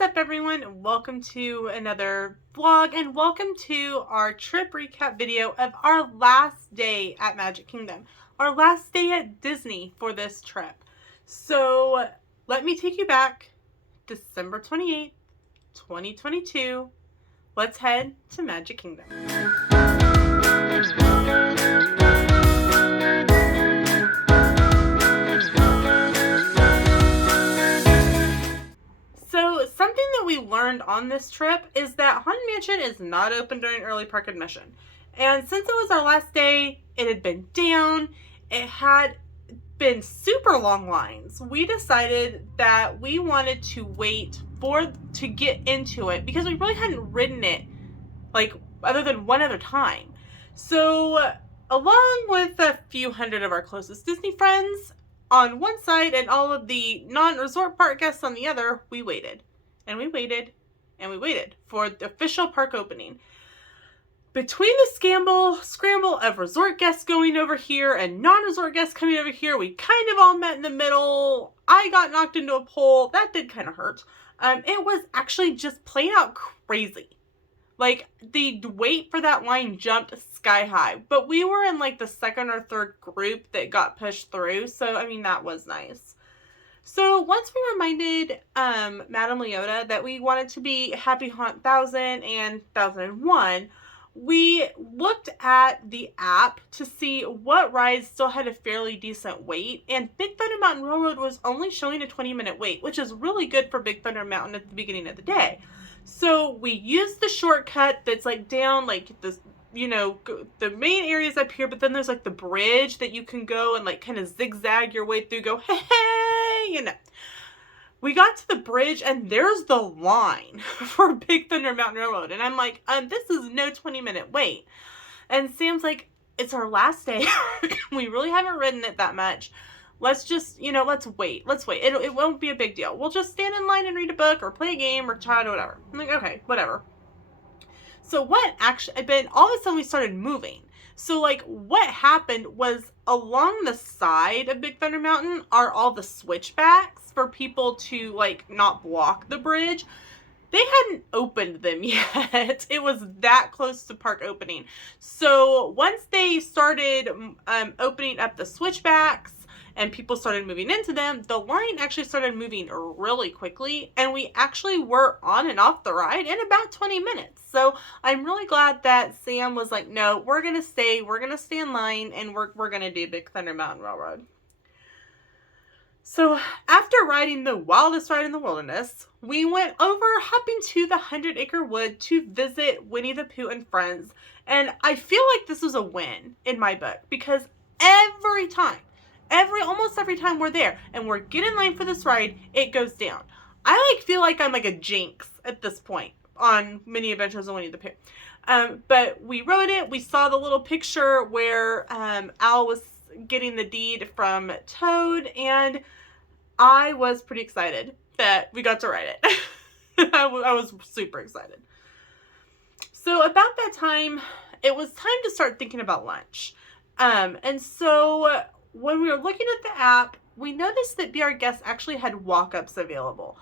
What's up, everyone? Welcome to another vlog and welcome to our trip recap video of our last day at Magic Kingdom, our last day at Disney for this trip. So let me take you back December 28th, 2022. Let's head to Magic Kingdom. So something that we learned on this trip is that Haunted Mansion is not open during early park admission. And since it was our last day, it had been down, it had been super long lines. We decided that we wanted to wait to get into it because we really hadn't ridden it like other than one other time. So along with a few hundred of our closest Disney friends on one side and all of the non-resort park guests on the other, we waited and we waited and we waited for the official park opening. Between the scramble of resort guests going over here and non-resort guests coming over here, we kind of all met in the middle. I got knocked into a pole. That did kind of hurt. It was actually just playing out crazy. Like, the wait for that line jumped sky high. But we were in, like, the second or third group that got pushed through. So, I mean, that was nice. So, once we reminded Madame Leota that we wanted to be Happy Haunt 1000 and 1001, we looked at the app to see what rides still had a fairly decent wait. And Big Thunder Mountain Railroad was only showing a 20-minute wait, which is really good for Big Thunder Mountain at the beginning of the day. So we used the shortcut that's like down like this, you know, the main areas up here, but then there's like the bridge that you can go and like kind of zigzag your way through, go, hey, you know. We got to the bridge and there's the line for Big Thunder Mountain Railroad. And I'm like, this is no 20-minute wait. And Sam's like, it's our last day. We really haven't ridden it that much. Let's just, you know, let's wait. Let's wait. It won't be a big deal. We'll just stand in line and read a book or play a game or chat or whatever. I'm like, okay, whatever. So what actually, but all of a sudden we started moving. So like what happened was along the side of Big Thunder Mountain are all the switchbacks for people to like not block the bridge. They hadn't opened them yet. It was that close to park opening. So once they started opening up the switchbacks, and people started moving into them, the line actually started moving really quickly, and we actually were on and off the ride in about 20 minutes. So I'm really glad that Sam was like, no, we're going to stay in line, and we're going to do Big Thunder Mountain Railroad. So after riding the wildest ride in the wilderness, we went over hopping to the 100-acre wood to visit Winnie the Pooh and friends. And I feel like this was a win in my book because almost every time we're there and we're getting in line for this ride, it goes down. I like feel like I'm like a jinx at this point on Mini Adventures of Winnie the Pooh. But we rode it. We saw the little picture where Al was getting the deed from Toad, and I was pretty excited that we got to ride it. I was super excited. So about that time, it was time to start thinking about lunch. And so when we were looking at the app, we noticed that Be Our Guest actually had walk-ups available.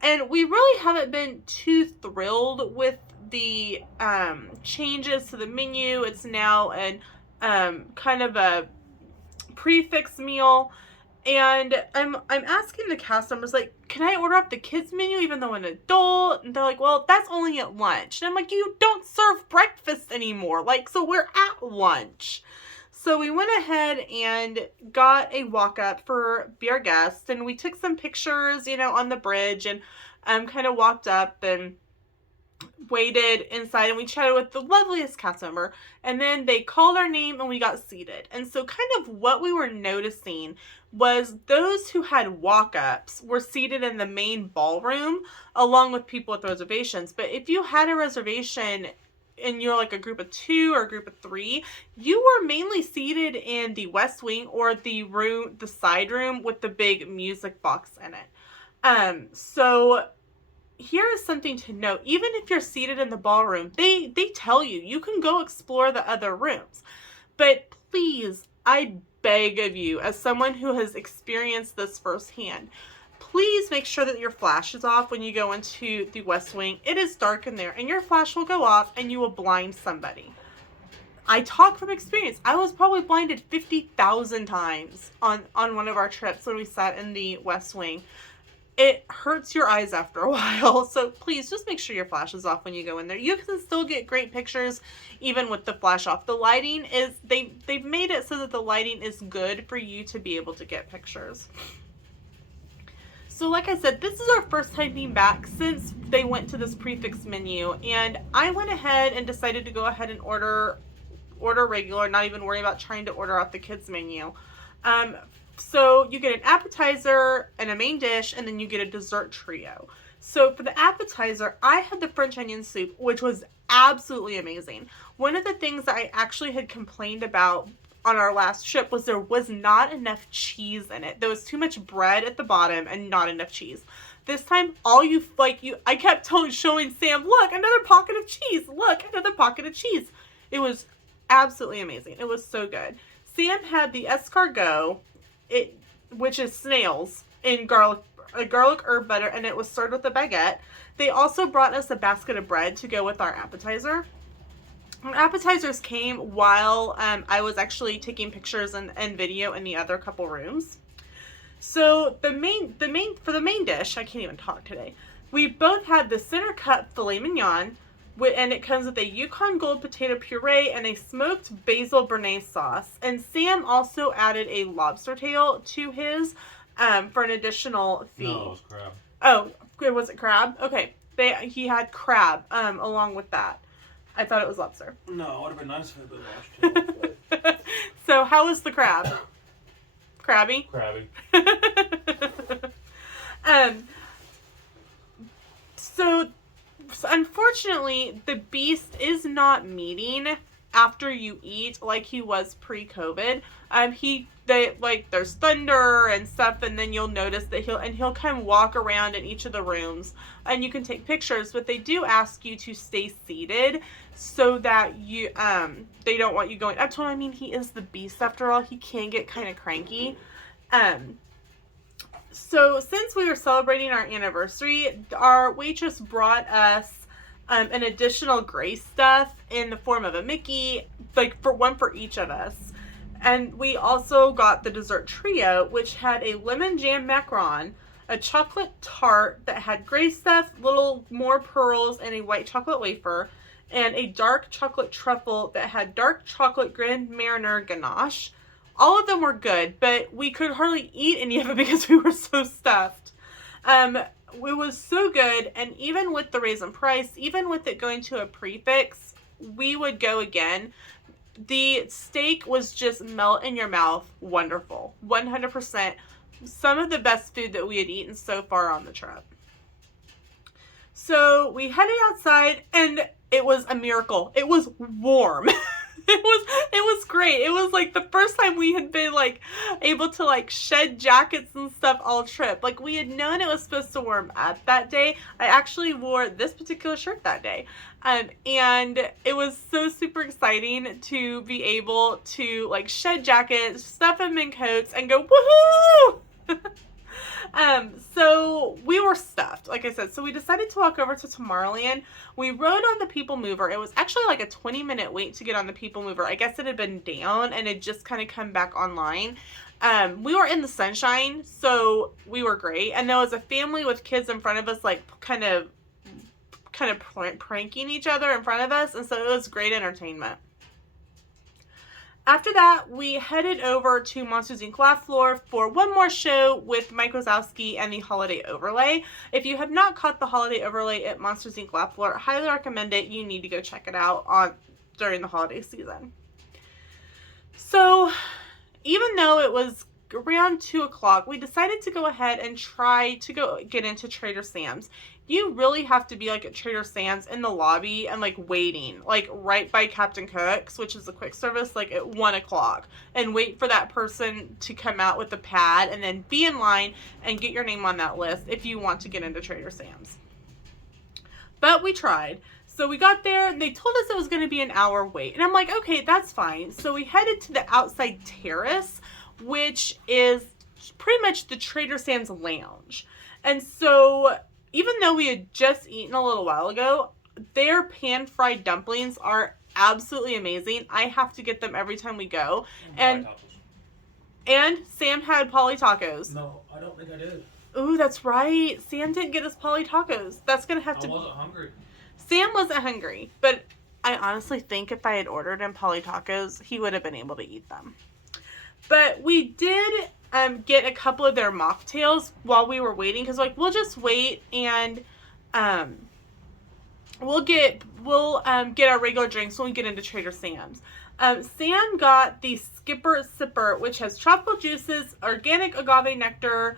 And we really haven't been too thrilled with the changes to the menu. It's now an kind of a prefix meal. And I'm asking the cast members, like, can I order off the kids menu even though I'm an adult? And they're like, well, that's only at lunch. And I'm like, you don't serve breakfast anymore. Like, so we're at lunch. So we went ahead and got a walk-up for Be Our Guest, and we took some pictures, you know, on the bridge, and kind of walked up and waited inside, and we chatted with the loveliest cast member, and then they called our name and we got seated. And so kind of what we were noticing was those who had walk-ups were seated in the main ballroom along with people with reservations. But if you had a reservation and you're like a group of 2 or a group of 3, you were mainly seated in the West Wing or the side room with the big music box in it. So here is something to note. Even if you're seated in the ballroom, they tell you can go explore the other rooms. But please, I beg of you, as someone who has experienced this firsthand, please make sure that your flash is off when you go into the West Wing. It is dark in there, and your flash will go off, and you will blind somebody. I talk from experience. I was probably blinded 50,000 times on one of our trips when we sat in the West Wing. It hurts your eyes after a while, so please just make sure your flash is off when you go in there. You can still get great pictures even with the flash off. The lighting is, they've made it so that the lighting is good for you to be able to get pictures. So like I said, this is our first time being back since they went to this prefix menu, and I went ahead and decided to go ahead and order regular, not even worry about trying to order out the kids menu. So you get an appetizer and a main dish, and then you get a dessert trio. So for the appetizer, I had the French onion soup, which was absolutely amazing. One of the things that I actually had complained about on our last trip was there was not enough cheese in it. There was too much bread at the bottom and not enough cheese. This time, I kept showing Sam, look, another pocket of cheese. Look, another pocket of cheese. It was absolutely amazing. It was so good. Sam had the escargot, which is snails in garlic herb butter, and it was served with a baguette. They also brought us a basket of bread to go with our appetizer. Our appetizers came while I was actually taking pictures and video in the other couple rooms. So for the main dish, I can't even talk today. We both had the center cut filet mignon, and it comes with a Yukon Gold potato puree and a smoked basil béarnaise sauce. And Sam also added a lobster tail to his for an additional fee. No, it was crab. Oh, was it crab? Okay, he had crab along with that. I thought it was lobster. No, it would have been nice if it had been lobster. So how was the crab? Crabby? Crabby. So unfortunately, the beast is not meeting after you eat like he was pre-COVID. There's thunder and stuff, and then you'll notice that he'll kind of walk around in each of the rooms, and you can take pictures, but they do ask you to stay seated so that they don't want you going. That's what I mean. He is the beast after all. He can get kind of cranky. So since we were celebrating our anniversary, our waitress brought us an additional Grace stuff in the form of a Mickey, one for each of us. And we also got the dessert trio, which had a lemon jam macaron, a chocolate tart that had Grace stuff, little more pearls, and a white chocolate wafer, and a dark chocolate truffle that had dark chocolate Grand Marnier ganache. All of them were good, but we could hardly eat any of it because we were so stuffed. It was so good, and even with the raisin price, even with it going to a prefix, we would go again. The steak was just melt in your mouth. Wonderful. 100%. Some of the best food that we had eaten so far on the trip. So we headed outside, and it was a miracle. It was warm. It was great. It was like the first time we had been able to shed jackets and stuff all trip. We had known it was supposed to warm up that day. I actually wore this particular shirt that day. And it was so super exciting to be able to shed jackets, stuff them in coats, and go woohoo! So we were stuffed, like I said. So we decided to walk over to Tomorrowland. We rode on the People Mover. It was actually a 20-minute wait to get on the People Mover. I guess it had been down and it just kind of come back online. We were in the sunshine, so we were great. And there was a family with kids in front of us, kind of pranking each other in front of us. And so it was great entertainment. After that, we headed over to Monsters, Inc. Laugh Floor for one more show with Mike Wazowski and the Holiday Overlay. If you have not caught the Holiday Overlay at Monsters, Inc. Laugh Floor, I highly recommend it. You need to go check it out during the holiday season. So, even though it was around 2 o'clock, we decided to go ahead and try to go get into Trader Sam's. You really have to be at Trader Sam's in the lobby and waiting right by Captain Cook's, which is a quick service, at 1 o'clock, and wait for that person to come out with the pad and then be in line and get your name on that list if you want to get into Trader Sam's. But we tried. So we got there and they told us it was going to be an hour wait, and I'm like, okay, that's fine. So we headed to the outside terrace, which is pretty much the Trader Sam's lounge. And so even though we had just eaten a little while ago, their pan-fried dumplings are absolutely amazing. I have to get them every time we go. And Sam had Polly tacos. No, I don't think I did. Ooh, that's right. Sam didn't get us Polly tacos. That's going to have to... I wasn't hungry. Sam wasn't hungry, but I honestly think if I had ordered him Polly tacos, he would have been able to eat them. But we did get a couple of their mocktails while we were waiting, because like we'll just wait and we'll get our regular drinks when we get into Trader Sam's. Sam got the Skipper Sipper, which has tropical juices, organic agave nectar,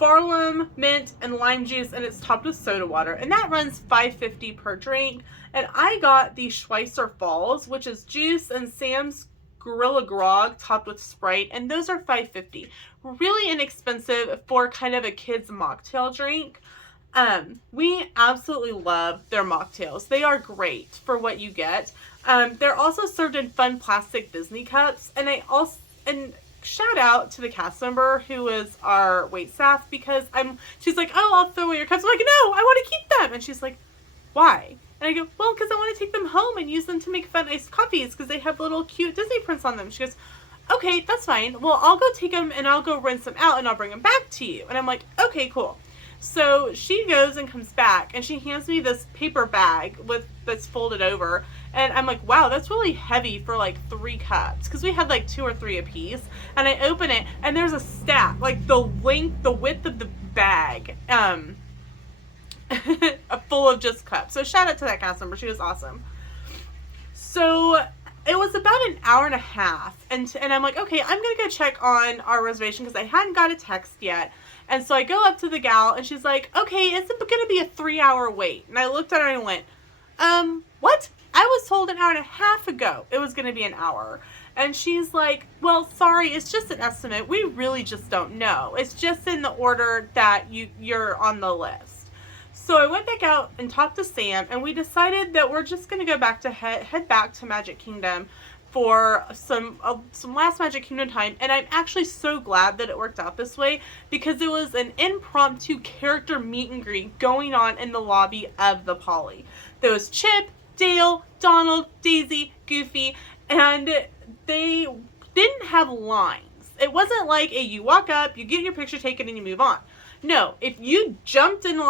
Farlam mint, and lime juice, and it's topped with soda water, and that runs $5.50 per drink. And I got the Schweitzer Falls, which is juice and Sam's Gorilla Grog topped with Sprite, and those are $5.50. Really inexpensive for kind of a kid's mocktail drink. We absolutely love their mocktails. They are great for what you get. They're also served in fun plastic Disney cups, and shout out to the cast member who is our wait staff, because she's like, oh, I'll throw away your cups. I'm like, no, I want to keep them. And she's like, why? And I go, well, because I want to take them home and use them to make fun iced coffees, because they have little cute Disney prints on them. She goes, okay, that's fine. Well, I'll go take them and I'll go rinse them out and I'll bring them back to you. And I'm like, okay, cool. So she goes and comes back and she hands me this paper bag that's folded over. And I'm like, wow, that's really heavy for like 3 cups, because we had like 2 or 3 apiece. And I open it and there's a stack, like the width of the bag, full of just cups. So shout out to that cast member. She was awesome. So it was about an hour and a half. And I'm like, okay, I'm going to go check on our reservation, because I hadn't got a text yet. And so I go up to the gal and she's like, okay, it's going to be a 3-hour wait. And I looked at her and went, what? I was told an hour and a half ago it was going to be an hour. And she's like, well, sorry, it's just an estimate. We really just don't know. It's just in the order that you're on the list. So I went back out and talked to Sam, and we decided that we're just going to go back to head back to Magic Kingdom for some last Magic Kingdom time. And I'm actually so glad that it worked out this way, because it was an impromptu character meet and greet going on in the lobby of the Poly. There was Chip, Dale, Donald, Daisy, Goofy, and they didn't have lines. It wasn't like you walk up, you get your picture taken, and you move on. No, if you jumped in,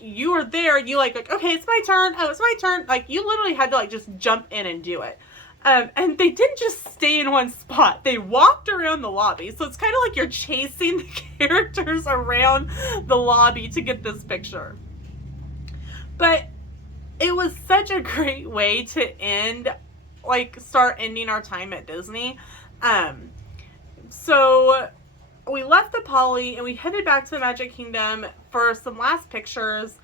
you were there, okay, it's my turn. Oh, it's my turn. Like, you literally had to just jump in and do it. And they didn't just stay in one spot. They walked around the lobby. So it's kind of like you're chasing the characters around the lobby to get this picture. But it was such a great way to start ending our time at Disney. So we left the Poly and we headed back to the Magic Kingdom for some last pictures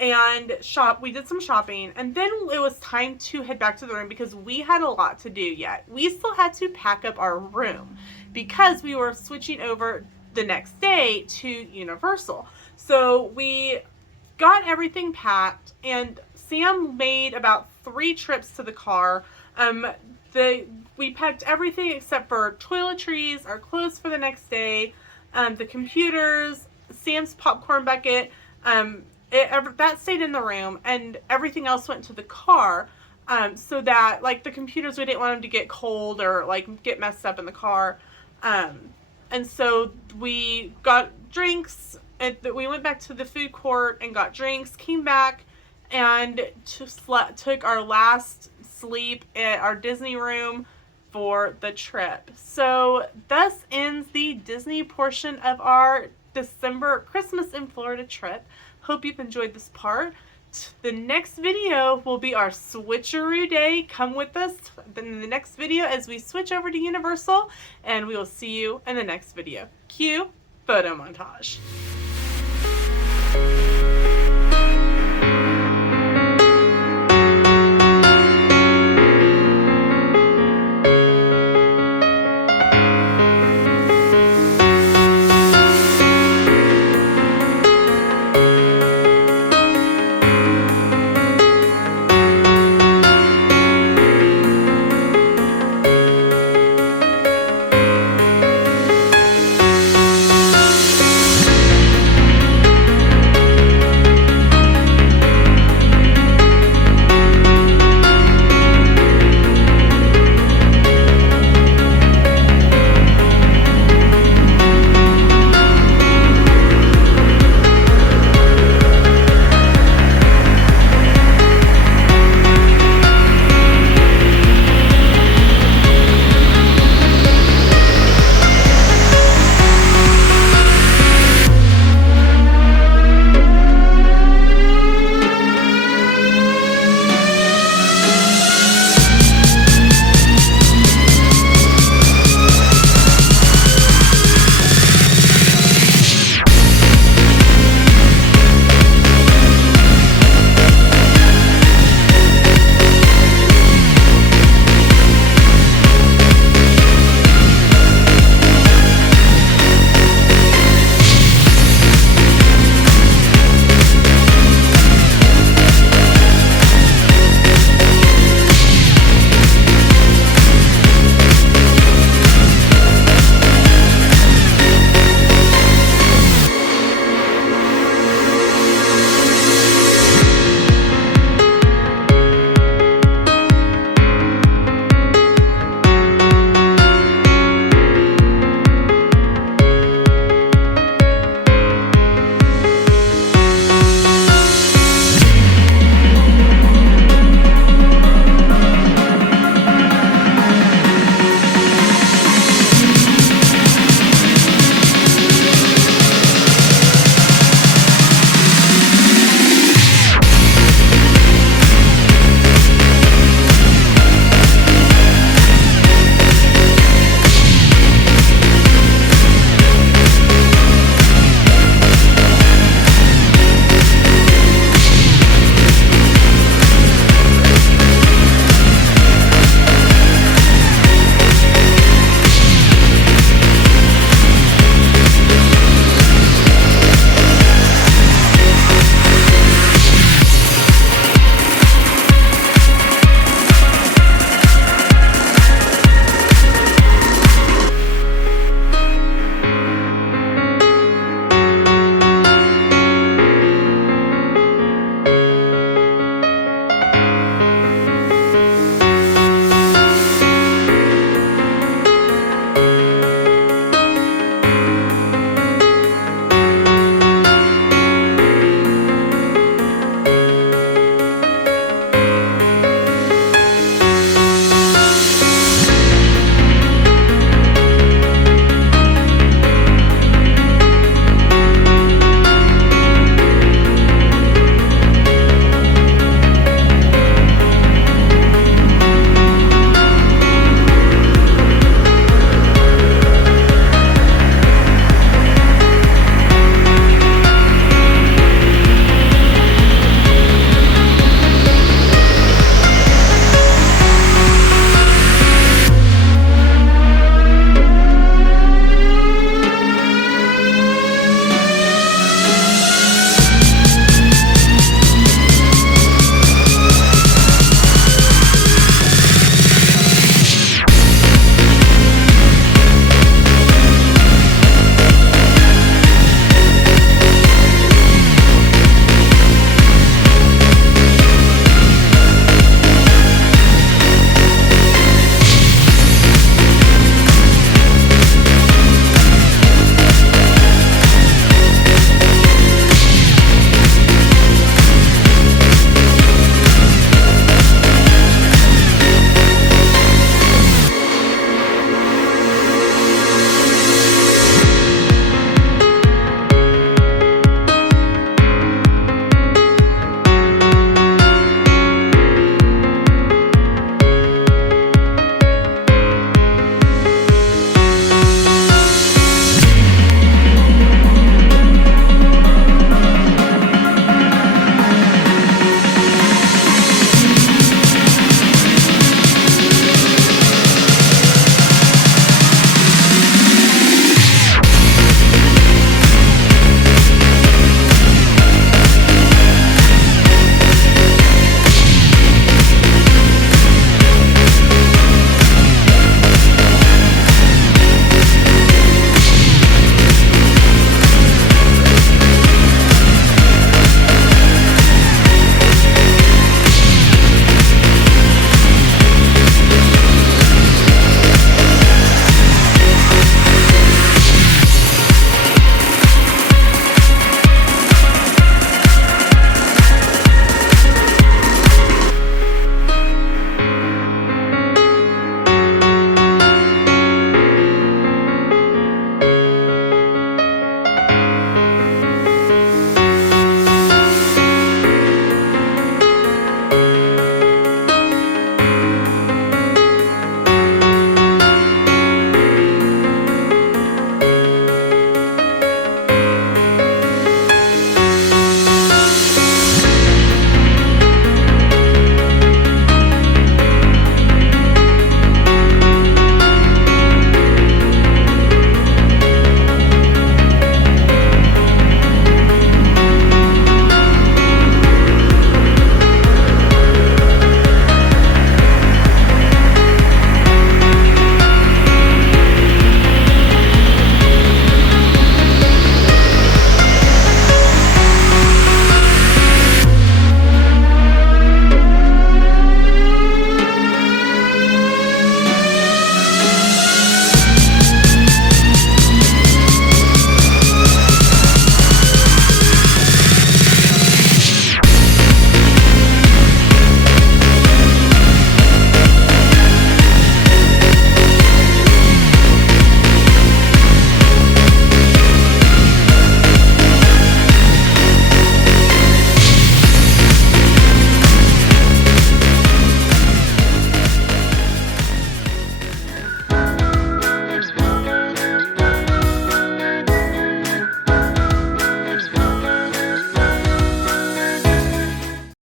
and we did some shopping, and then it was time to head back to the room, because we had a lot to do yet. We still had to pack up our room because we were switching over the next day to Universal. So we got everything packed, and Sam made about 3 trips to the car. We packed everything except for toiletries, our clothes for the next day, the computers, Sam's popcorn bucket, that stayed in the room, and everything else went to the car, so that the computers, we didn't want them to get cold or get messed up in the car. And so we got drinks, and we went back to the food court and got drinks, came back and took our last sleep at our Disney room for the trip. So thus ends the Disney portion of our December Christmas in Florida trip. Hope you've enjoyed this part. The next video will be our switcheroo day. Come with us in the next video as we switch over to Universal, and we will see you in the next video. Cue photo montage.